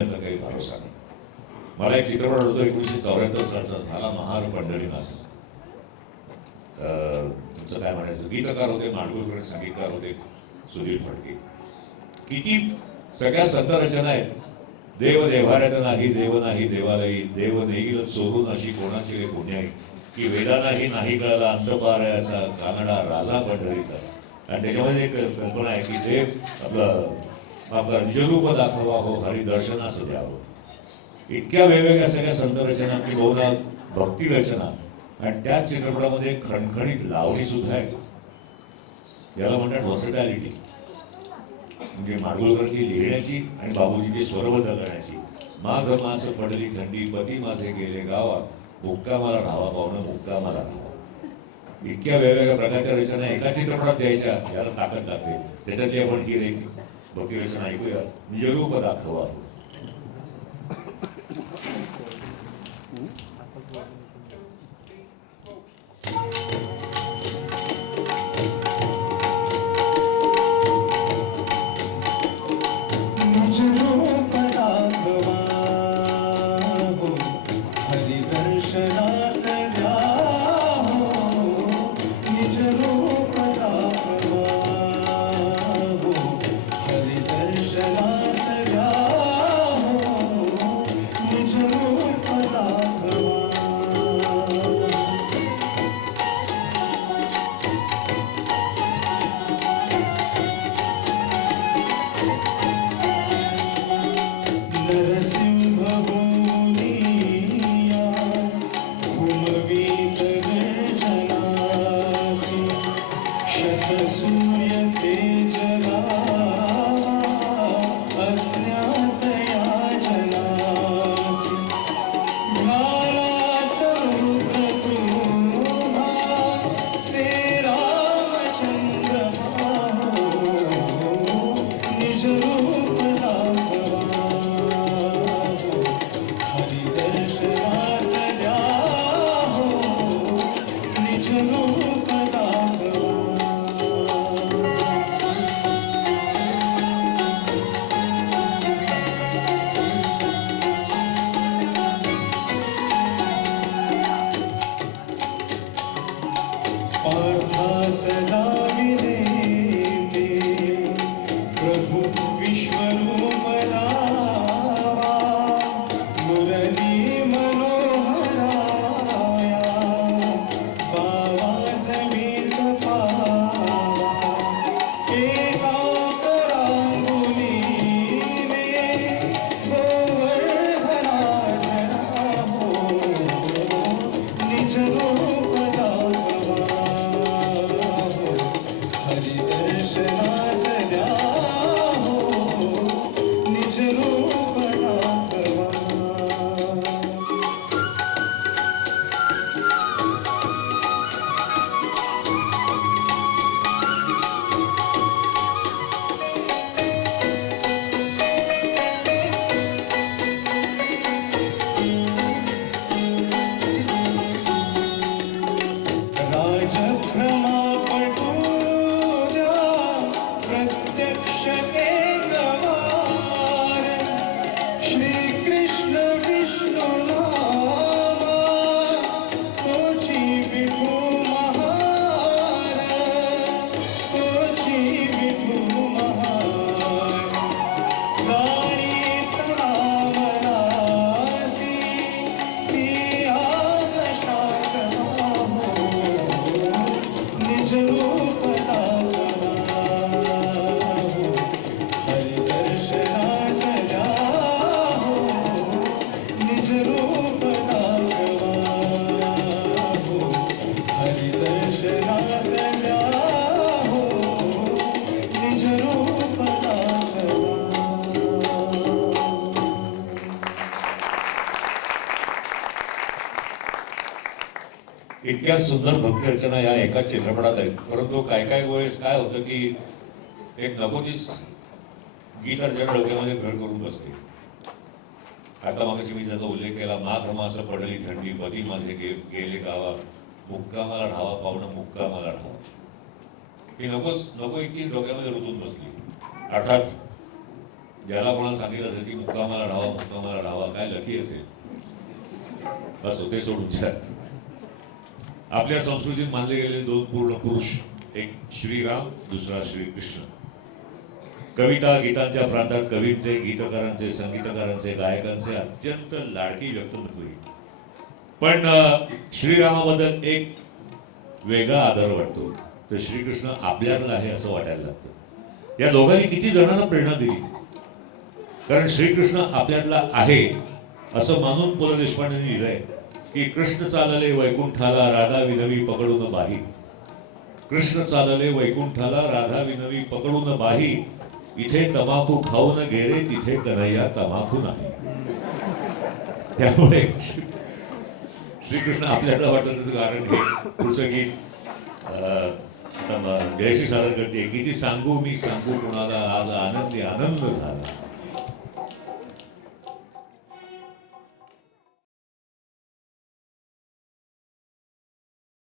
त्याचा काही भरोसा नाही. मला एक चित्रपट होतो 1974 सालचा, झाला महार पंढरीनाथ. तुमचं काय म्हणायचं, गीतकार होते माडगुळकर, संगीतकार होते सुधीर फडके. किती सगळ्या संत रचना आहेत. देव देव्हाऱ्यात नाही, देव नाही देवालयी, देव देईल चोरून अशी कोणाची पुण्याई, की वेदानाही नाही कळला अंतपारायाचा, कानडा राजा पंढरीचा. आणि त्याच्यामध्ये एक कल्पना आहे की देव आपला निजरूप दाखवा हो, हरिदर्शनास द्यावं. इतक्या वेगवेगळ्या सगळ्या संत रचना की बहुधा भक्ती रचना, आणि त्याच चित्रपटामध्ये खणखणीत लावणी सुद्धा आहे. याला म्हणतात व्हर्सटॅलिटी. म्हणजे माडगुळकरची लिहिण्याची आणि बाबूजीची स्वरबद्ध करण्याची. माघ मास पडली थंडी, पती माझे गेले गावा, मुक्का मला राहावा पाहुणं, मुक्का मला राहावा. इतक्या वेगवेगळ्या प्रकारच्या रचना एका चित्रपटात द्यायच्या, याला ताकद लागते. त्याच्यातली आपण ही एक भक्ती रचना ऐकूया, निजरूप दाखवा. इतक्या सुंदर भक्ती रचना या एका चित्रपटात आहेत. परंतु काय काय वेळेस काय होतं की एक नकोतीच गीत अर्जन डोक्यामध्ये घर करून बसते. आता मागाशी मी ज्याचा उल्लेख केला, माघ मास पडली थंडी, पती माझे गेले गावा, मुक्का मला राहावा पाहुणं, मुक्का मला राहावा. ही नको इतकी डोक्यामध्ये रुतून बसली. अर्थात ज्याला कोणाला सांगितलं असेल की मुक्कामाला राहावा काय लकी असेल असो ते सोडून द्या. आपल्या संस्कृतीत मानले गेलेले दोन पूर्ण पुरुष, एक श्रीराम दुसरा श्रीकृष्ण. कविता गीतांच्या प्रांतात कवींचे, गीतकारांचे, संगीतकारांचे, गायकांचे अत्यंत लाडकी व्यक्तिमत्व. पण श्रीरामाबद्दल एक वेगळा आदर वाटतो. तर श्रीकृष्ण आपल्यातला आहे असं वाटायला लागतं. या दोघांनी किती जणांना प्रेरणा दिली. कारण श्रीकृष्ण आपल्यातला आहे असं मानून पु ल देशपांडेंनी लिहिलंय की कृष्ण चालले वैकुंठाला राधा विनवी पकडून बाही. कृष्ण चालले वैकुंठाला राधा विनवी पकडून बाही. इथे तमाखू खाऊन गेले तिथे कन्हैया तमाखू नाही. त्यामुळे श्रीकृष्ण आपल्याला वाटतं कारण हे पुढचं गीत आता जयश्री सादर करते. किती सांगू मी सांगू कुणाला आज आनंदी आनंद झाला.